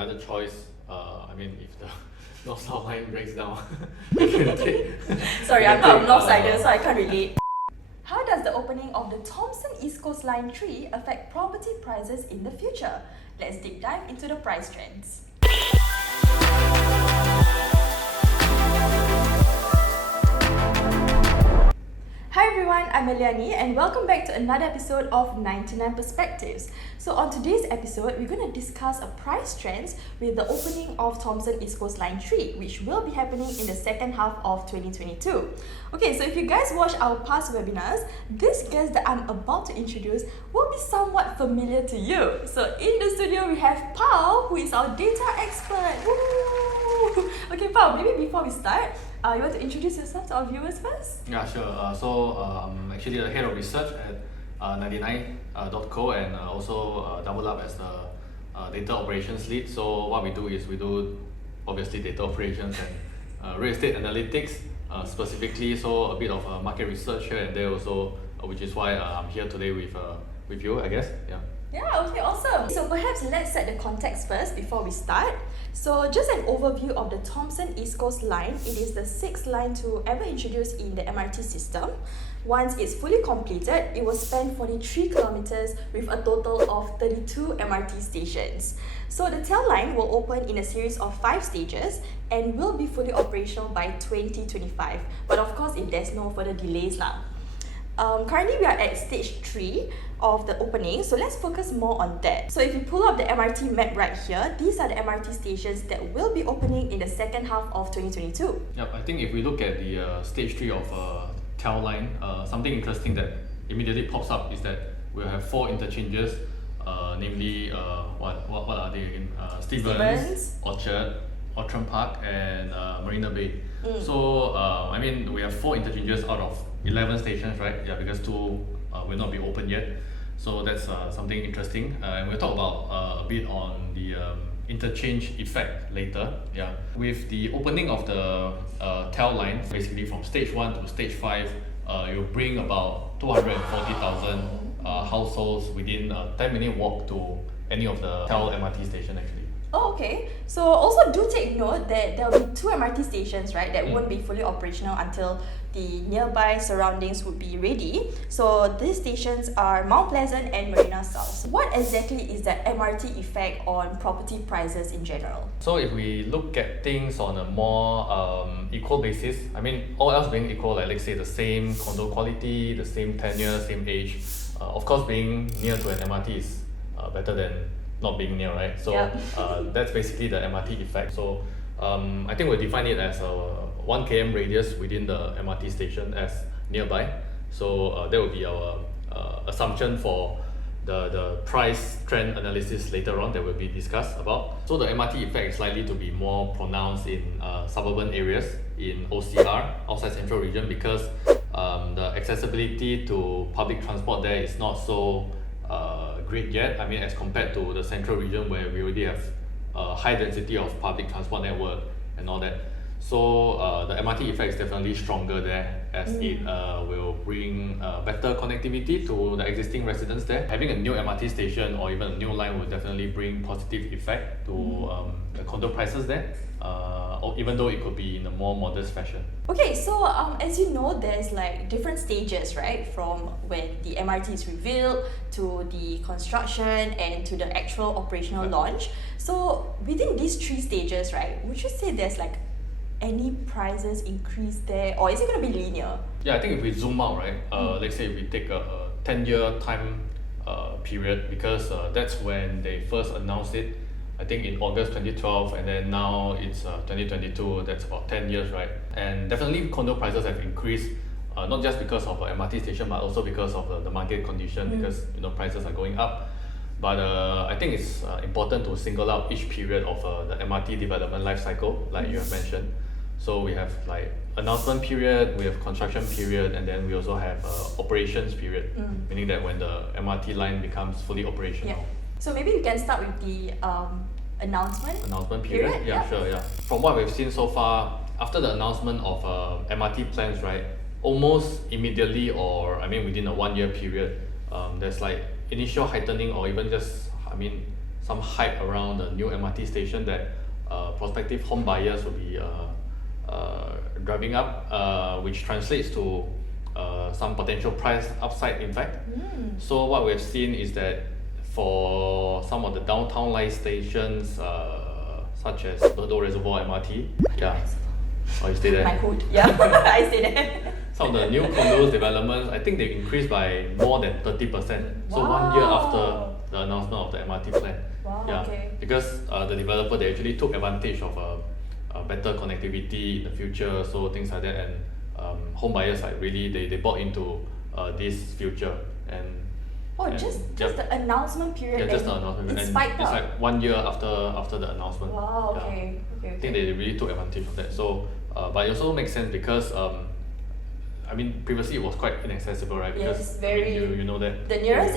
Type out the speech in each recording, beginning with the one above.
another choice, I mean, if the North-South line breaks down, we can take. Sorry, I'm not a North-sider, so I can't relate. How does the opening of the Thomson-East Coast Line 3 affect property prices in the future? Let's dig dive into the price trends. Hi everyone, I'm Eliani and welcome back to another episode of 99 Perspectives. So on today's episode, we're going to discuss a price trends with the opening of Thomson-East Coast Line 3, which will be happening in the second half of 2022. Okay, so if you guys watch our past webinars, this guest that I'm about to introduce will be somewhat familiar to you. So in the studio, we have Pao, who is our data expert. Woo! Okay, Pao, maybe before we start, you want to introduce yourself to our viewers first? Yeah, sure. I'm actually the head of research at 99.co and also double up as the data operations lead. So what we do is we do obviously data operations and real estate analytics specifically. So a bit of market research here and there also, which is why I'm here today with you, I guess. Yeah. Yeah, okay, awesome. So perhaps let's set the context first before we start. So just an overview of the Thomson-East Coast Line. It is the sixth line to ever introduce in the MRT system. Once it's fully completed, it will span 43 kilometers with a total of 32 MRT stations. So the TEL line will open in a series of 5 stages and will be fully operational by 2025. But of course, if there's no further delays lah. Currently, we are at stage 3 of the opening, so let's focus more on that. So if you pull up the MRT map right here, these are the MRT stations that will be opening in the second half of 2022. Yep, I think if we look at the stage 3 of TEL line, something interesting that immediately pops up is that we'll have 4 interchanges, namely, what are they again? Stevens, Orchard, Outram Park, and Marina Bay. So, I mean, we have 4 interchanges out of 11 stations, right? Yeah, because 2 will not be open yet. So that's something interesting. And we'll talk about a bit on the interchange effect later. Yeah, with the opening of the TEL line, basically from stage 1 to stage 5, it will bring about 240,000 households within a 10-minute walk to any of the TEL MRT station actually. Oh, okay. So also do take note that there will be 2 MRT stations, right, that won't be fully operational until the nearby surroundings would be ready. So these stations are Mount Pleasant and Marina South. What exactly is the MRT effect on property prices in general? So if we look at things on a more equal basis, I mean, all else being equal, like let's say the same condo quality, the same tenure, same age, of course being near to an MRT is better than not being near, right? So that's basically the MRT effect. So I think we'll define it as a 1 km radius within the MRT station as nearby. So that would be our assumption for the price trend analysis later on that will be discussed about. So the MRT effect is likely to be more pronounced in suburban areas in OCR, outside central region, because the accessibility to public transport there is not so great yet. I mean, as compared to the central region where we already have a high density of public transport network and all that. So the MRT effect is definitely stronger there, as it will bring better connectivity to the existing residents there. Having a new MRT station or even a new line will definitely bring positive effect to the condo prices there, or even though it could be in a more modest fashion. Okay, so as you know, there's like different stages, right? From when the MRT is revealed to the construction and to the actual operational launch. So within these 3 stages, right, would you say there's like any prices increase there, or is it going to be linear? Yeah, I think if we zoom out, right, let's say if we take a 10-year time period, because that's when they first announced it, I think in August 2012, and then now it's 2022, that's about 10 years, right? And definitely condo prices have increased, not just because of an MRT station, but also because of the market condition, because prices are going up. But I think it's important to single out each period of the MRT development life cycle, like you have mentioned. So we have like announcement period, we have construction period, and then we also have operations period, meaning that when the MRT line becomes fully operational. Yeah. So maybe we can start with the announcement period. Yeah, sure. Yeah. From what we've seen so far, after the announcement of MRT plans, right, almost immediately, or I mean within a 1-year period, there's like initial heightening or even just some hype around the new MRT station that prospective home buyers will be driving up, which translates to some potential price upside in fact. So what we've seen is that for some of the downtown line stations, such as Bedok Reservoir MRT, you stay there? My hood, yeah, I stay there. Some of the new condos developments, I think they increased by more than 30%. So 1 year after the announcement of the MRT plan. Okay. Because the developer, they actually took advantage of a better connectivity in the future, so things like that, and home buyers like really they bought into this future. And just the announcement period. Yeah, just the announcement. It And spiked it's up. like 1 year after the announcement. Wow, okay. I think they really took advantage of that. So, but it also makes sense because I mean previously it was quite inaccessible, right? Because Yes, very. I mean, you know that. The nearest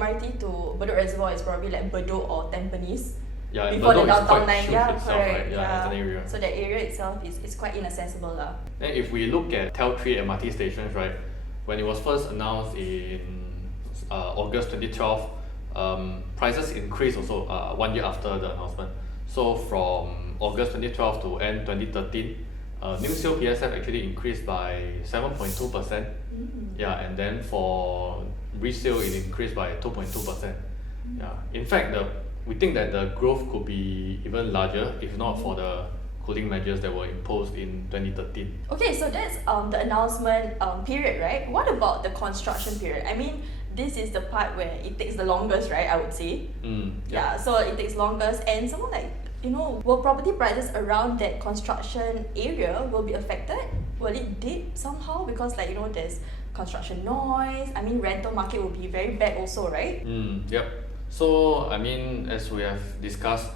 MRT to Bedok Reservoir is probably like Bedok or Tampines. Yeah, and Before the Bedok is downtown quite line, huge yeah, itself, correct. right? Yeah, as an area. So that area itself is quite inaccessible lah. Then if we look at TEL3 MRT stations, right, when it was first announced in August 2012, prices increased also 1 year after the announcement. So from August 2012 to end 2013, new sale PSF actually increased by 7.2%. Yeah, and then for resale it increased by 2.2%. Yeah, in fact, we think that the growth could be even larger if not for the cooling measures that were imposed in 2013. Okay, so that's the announcement period, right? What about the construction period? I mean, this is the part where it takes the longest, right? I would say. Yeah, so it takes longest, and someone like, will property prices around that construction area will be affected? Will it dip somehow because there's construction noise? I mean, rental market will be very bad also, right? Yep. So I mean, as we have discussed,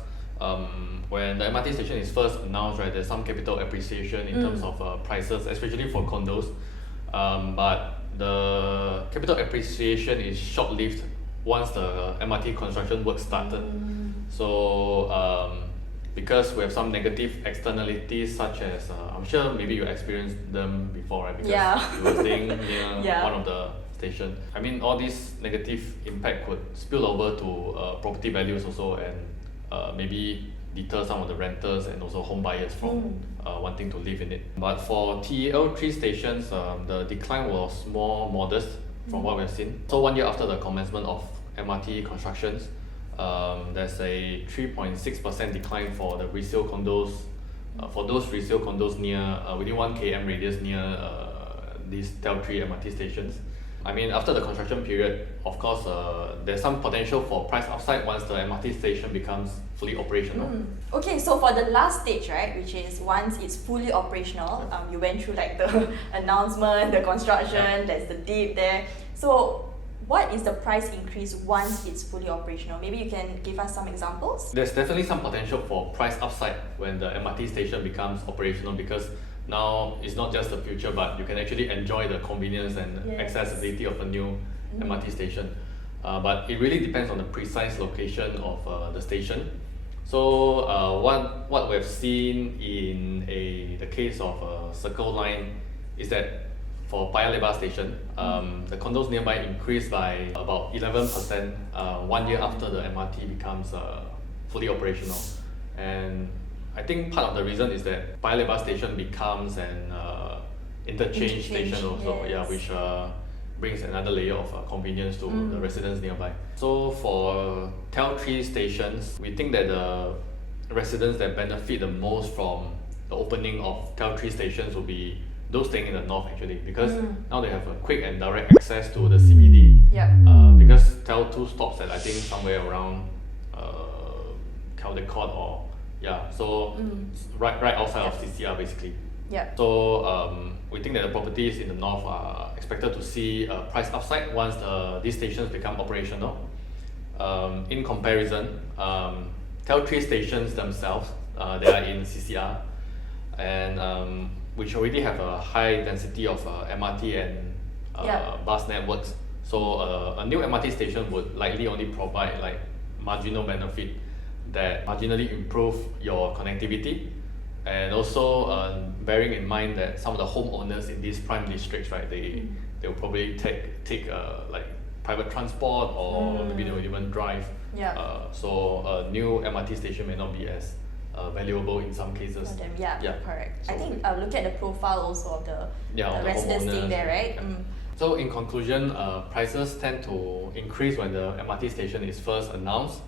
when the MRT station is first announced, right, there's some capital appreciation in terms of prices, especially for condos. But the capital appreciation is short-lived once the MRT construction work started. So because we have some negative externalities such as I'm sure maybe you experienced them before, right? Because you were staying near one of the station. I mean, all this negative impact could spill over to property values also, and maybe deter some of the renters and also home buyers from wanting to live in it. But for TEL3 stations, the decline was more modest from what we've seen. So 1 year after the commencement of MRT constructions, there's a 3.6% decline for the resale condos. For those resale condos near within 1 km radius near these TEL3 MRT stations. I mean, after the construction period, of course, there's some potential for price upside once the MRT station becomes fully operational. Okay, so for the last stage, right, which is once it's fully operational, you went through like the announcement, the construction, there's the dip there. So what is the price increase once it's fully operational? Maybe you can give us some examples? There's definitely some potential for price upside when the MRT station becomes operational, because now it's not just the future, but you can actually enjoy the convenience and accessibility of a new MRT station. But it really depends on the precise location of the station. So what we've seen in the case of Circle Line is that for Paya Lebar station, the condos nearby increased by about 11% 1 year after the MRT becomes fully operational. And I think part of the reason is that Paya Lebar station becomes an interchange station also, which brings another layer of convenience to the residents nearby. So for TEL3 stations, we think that the residents that benefit the most from the opening of TEL3 stations will be those staying in the north actually, because now they have a quick and direct access to the CBD. Because TEL2 stops at I think somewhere around Caldecott or right outside of CCR basically. So we think that the properties in the north are expected to see a price upside once these stations become operational. In comparison, TEL3 stations themselves, they are in CCR, and which already have a high density of MRT and bus networks. So a new MRT station would likely only provide like marginal benefit that marginally improve your connectivity, and also bearing in mind that some of the homeowners in these prime districts, right, they'll probably take like private transport, or maybe they'll even drive Yeah. So a new MRT station may not be as valuable in some cases. For them, yeah, Yeah. correct. So I think look at the profile also of the, Yeah, of the residents staying homeowners, there, right? yeah. So in conclusion, prices tend to increase when the MRT station is first announced,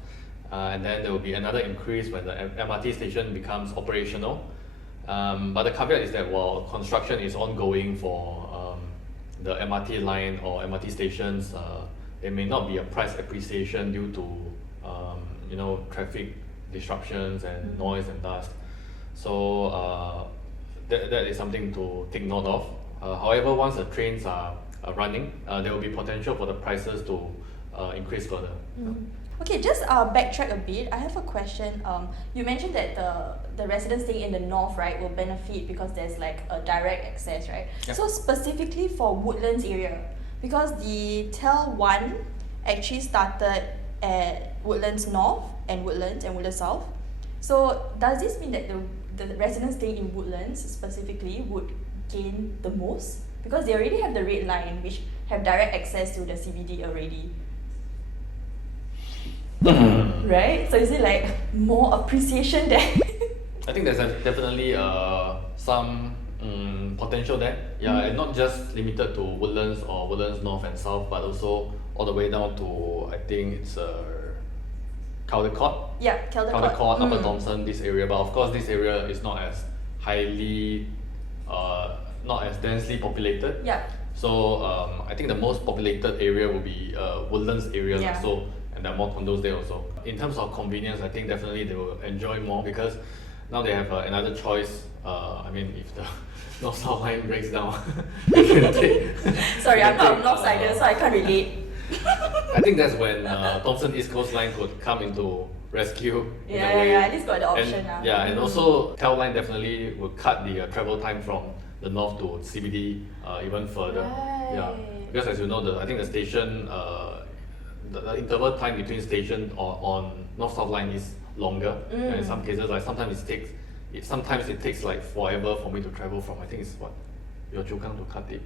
and then there will be another increase when the MRT station becomes operational. But the caveat is that while construction is ongoing for the MRT line or MRT stations, there may not be a price appreciation due to traffic disruptions and noise and dust. So that is something to take note of. However, once the trains are running, there will be potential for the prices to increase further. Okay, just backtrack a bit. I have a question. You mentioned that the residents staying in the north, right, will benefit because there's like a direct access, right? Yep. So specifically for Woodlands area, because the TEL1 actually started at Woodlands North and Woodlands South. So does this mean that the residents staying in Woodlands specifically would gain the most? Because they already have the red line, which have direct access to the CBD already. Right? So is it like more appreciation there? I think there's definitely some potential there. Yeah, and not just limited to Woodlands or Woodlands North and South, but also all the way down to, I think it's Caldecott. Yeah, Caldecott, Upper Thomson, this area. But of course, this area is not as not as densely populated. Yeah. So I think the most populated area will be Woodlands area. Yeah. So, and there are more condos there also. In terms of convenience, I think definitely they will enjoy more because now they have another choice. I mean, if the North-South line breaks down, they can take. Sorry, I'm not a North-sider, so I can't relate. I think that's when Thomson-East Coast line could come into rescue in a way. Yeah, at least got the option And, now. yeah, and also TEL line definitely will cut the travel time from the north to CBD even further. Yeah, Right. because as you know, I think the station, the interval time between station on North-South line is longer. And in some cases, like sometimes it takes like forever for me to travel from, I think it's what, Yio Chu Kang to Khatib.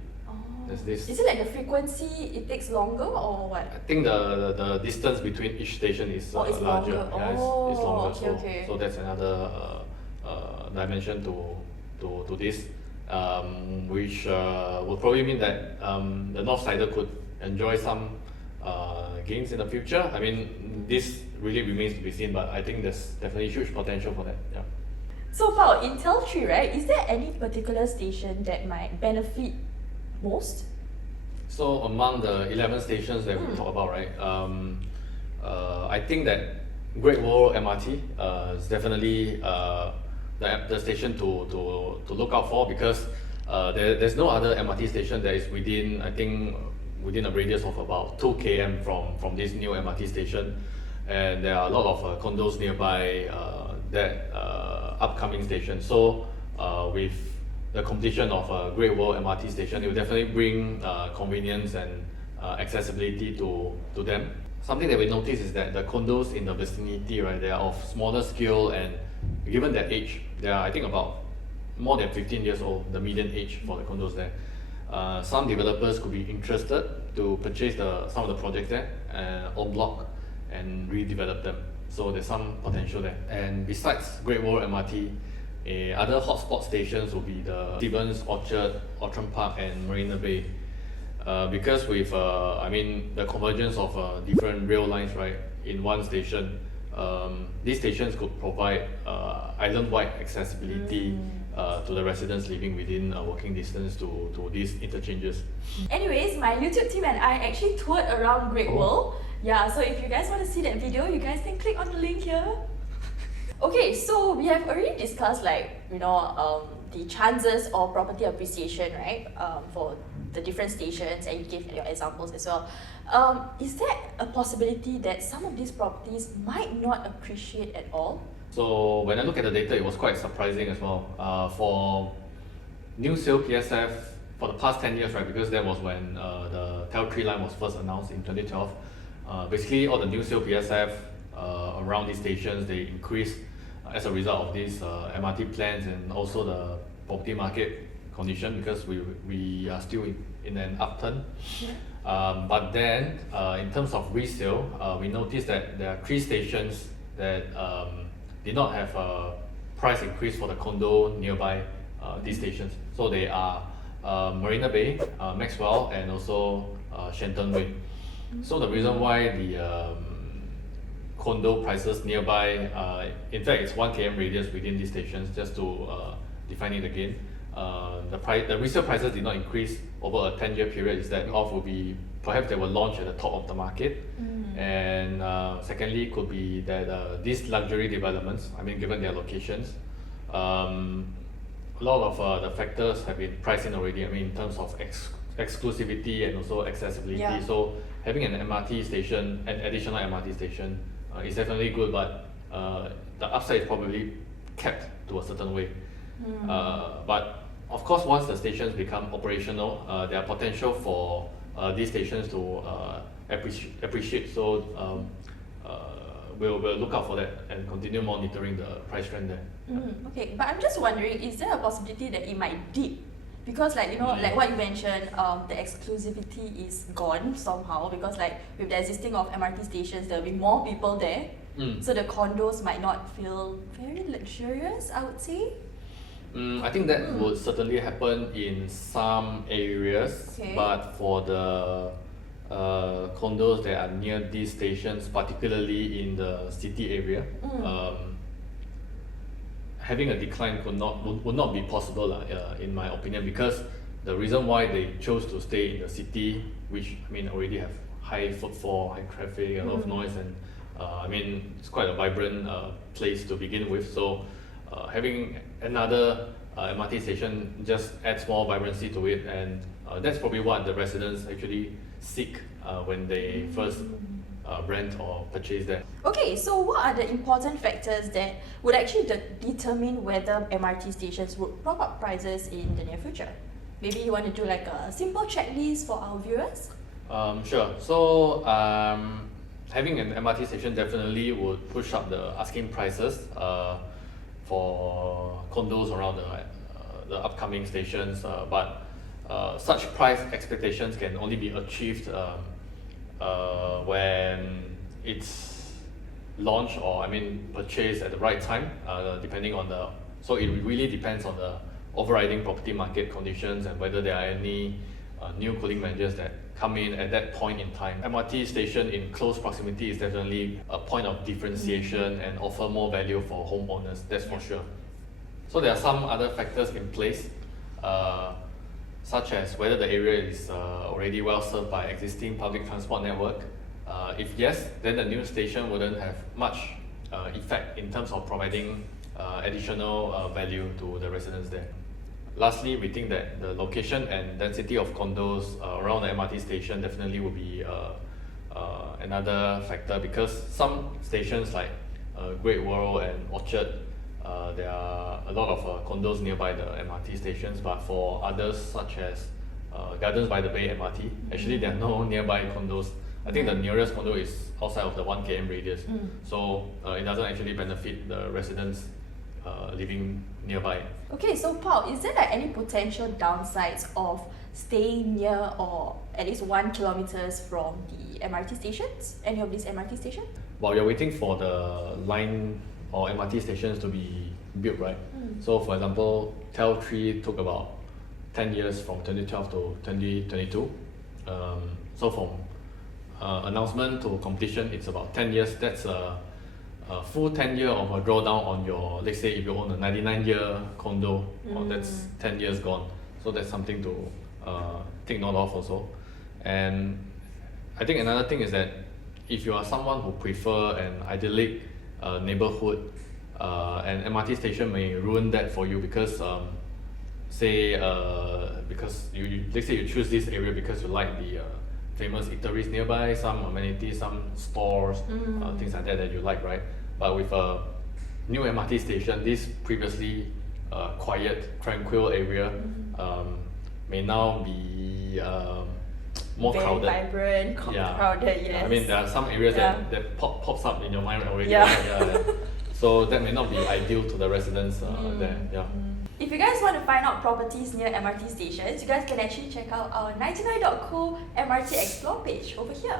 There's this. Is it like the frequency, it takes longer or what? I think the distance between each station is It's larger. longer. Yeah, it's longer. Okay. So that's another dimension to this, which will probably mean that the North Sider could enjoy some gains in the future. I mean, this really remains to be seen, but I think there's definitely huge potential for that. Yeah. So Paul, in TEL3, right, is there any particular station that might benefit most? So among the 11 stations that we talk about, right, I think that Great Wall MRT is definitely the station to look out for because there's no other MRT station that is within, I think, within a radius of about 2 km from this new MRT station, and there are a lot of condos nearby that upcoming station. So with the completion of Great Wall MRT station, it will definitely bring convenience and accessibility to them. Something that we notice is that the condos in the vicinity, right, they are of smaller scale, and given their age, they are, I think, about more than 15 years old, the median age for the condos there. Some developers could be interested to purchase some of the projects there en bloc and redevelop them. So there's some potential there. And besides Great Wall MRT, other hotspot stations will be the Stevens, Orchard, Outram Park and Marina Bay. Because with the convergence of different rail lines, right, in one station, these stations could provide island-wide accessibility to the residents living within walking distance to these interchanges. Anyways, my YouTube team and I actually toured around Great Wall. Yeah, so if you guys want to see that video, you guys can click on the link here. Okay, so we have already discussed the chances of property appreciation, right? For the different stations, and you gave your examples as well. Is there a possibility that some of these properties might not appreciate at all? So when I look at the data, it was quite surprising as well. For new sale PSF for the past 10 years, right? Because that was when the TEL3 line was first announced in 2012. Basically, all the new sale PSF around these stations, they increased as a result of these MRT plans and also the property market condition, because we are still in an upturn. But then, in terms of resale, we noticed that there are 3 stations that did not have a price increase for the condo nearby these stations. So they are Marina Bay, Maxwell, and also Shenton Way. So the reason why the condo prices nearby, in fact it's 1 km radius within these stations, just to define it again. The resale prices did not increase over a 10-year period, is that off will be perhaps they were launched at the top of the market. And secondly could be that these luxury developments, I mean given their locations, a lot of the factors have been priced in already, I mean in terms of exclusivity and also accessibility. Yeah. So having an MRT station, an additional MRT station is definitely good, but the upside is probably capped to a certain way. But of course once the stations become operational, there are potential for these stations to appreciate. So we'll look out for that and continue monitoring the price trend there. Okay, but I'm just wondering, is there a possibility that it might dip? Because like, you know, like what you mentioned, the exclusivity is gone somehow, because like with the existing of MRT stations, there will be more people there. So the condos might not feel very luxurious, I would say. I think that would certainly happen in some areas, Okay. but for the condos that are near these stations, particularly in the city area, having a decline would not be possible in my opinion, because the reason why they chose to stay in the city, which I mean already have high footfall, high traffic, a lot of noise, and I mean it's quite a vibrant place to begin with. So having another MRT station just adds more vibrancy to it, and that's probably what the residents actually seek when they first rent or purchase that. Okay, so what are the important factors that would actually determine whether MRT stations would prop up prices in the near future? Maybe you want to do like a simple checklist for our viewers? Sure. So having an MRT station definitely would push up the asking prices for condos around the upcoming stations, but such price expectations can only be achieved when it's launched, or I mean purchased at the right time, depending on the, so it really depends on the overriding property market conditions and whether there are any new cooling measures that come in at that point in time. MRT station in close proximity is definitely a point of differentiation and offer more value for homeowners, that's for sure. So there are some other factors in place, such as whether the area is already well served by existing public transport network. If yes, then the new station wouldn't have much effect in terms of providing additional value to the residents there. Lastly, we think that the location and density of condos around the MRT station definitely will be another factor, because some stations like Great World and Orchard, there are a lot of condos nearby the MRT stations, but for others such as Gardens by the Bay MRT, actually there are no nearby condos. I think the nearest condo is outside of the 1 km radius, so it doesn't actually benefit the residents living nearby. Okay, so Paul, is there like any potential downsides of staying near or at least 1 kilometers from the MRT stations, any of these MRT stations? While you're waiting for the line or MRT stations to be built, right? So for example, TEL3 took about 10 years from 2012 to 2022. So from announcement to completion, it's about 10 years. That's a full 10 year of a drawdown on your, let's say if you own a 99-year condo, that's 10 years gone. So that's something to take note of also. And I think another thing is that if you are someone who prefer an idyllic neighborhood, an MRT station may ruin that for you, because say because let's say you choose this area because you like the famous eateries nearby, some amenities, some stores, things like that you like, right? But with a new MRT station, this previously quiet, tranquil area may now be more Very crowded. vibrant, crowded, yes. I mean, there are some areas that pops up in your mind already. Yeah. Right? So that may not be ideal to the residents there. Yeah. If you guys want to find out properties near MRT stations, you guys can actually check out our 99.co MRT Explore page over here.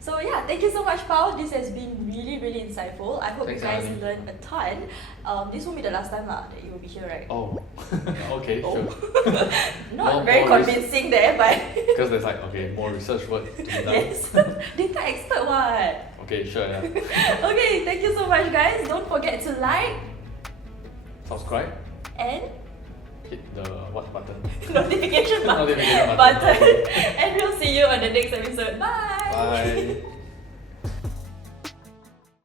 So yeah, thank you so much, Pao. This has been really, really insightful. I hope Thanks, you guys Annie. learned a ton. This won't be the last time that you will be here, right? Oh, okay, Oh. sure. Not very more convincing there, but Because there's like, okay, more research work to be done. yes, data expert what? Okay, sure, yeah. Okay, thank you so much, guys. Don't forget to like Subscribe, and hit the what button? notification Notification button. button. And we'll see you on the next episode. Bye. Bye.